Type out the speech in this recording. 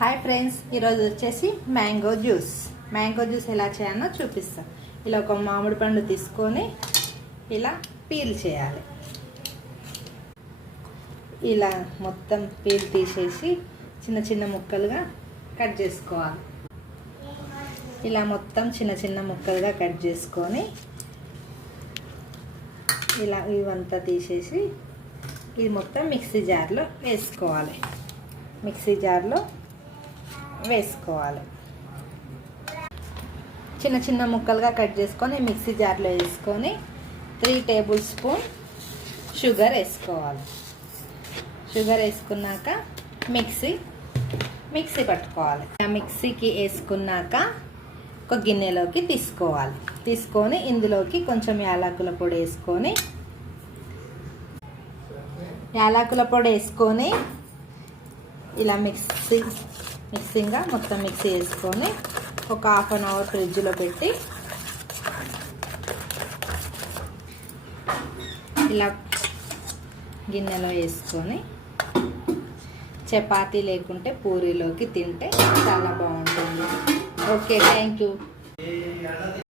Hi friends, ఈరోజు వచ్చేసి mango juice ఎలా చేయాలో చూపిస్తాం. ఇలా ఒక మామిడి పండు తీసుకొని ఇలా పీల్ చేయాలి. ఇలా మొత్తం పీల్ తీసేసి చిన్న చిన్న ముక్కలుగా కట్ చేసుకోవాలి. ఇలా మొత్తం చిన్న చిన్న ముక్కలుగా కట్ చేసుకొని ఇలా ఇవంతా తీసేసి ఇది మొత్తం మిక్సీ జార్లో వేసుకోవాలి. చిన్న చిన్న ముక్కలుగా కట్ చేసుకొని మిక్సీ జార్లో వేసుకొని 3 టేబుల్ స్పూన్ షుగర్ వేసుకోవాలి. షుగర్ వేసుకున్నాక మిక్సీ పట్టుకోవాలి. మిక్సీకి వేసుకున్నాక ఒక గిన్నెలోకి తీసుకొని ఇందులోకి కొంచెం యాలకుల పొడి వేసుకొని ఇలా మిక్సింగ్గా మొత్తం మిక్సీ వేసుకొని ఒక ½ అన్ అవర్ ఫ్రిడ్జ్లో పెట్టి ఇలా గిన్నెలో వేసుకొని చపాతీ లేకుంటే పూరీలోకి తింటే చాలా బాగుంటుంది. Okay, thank you.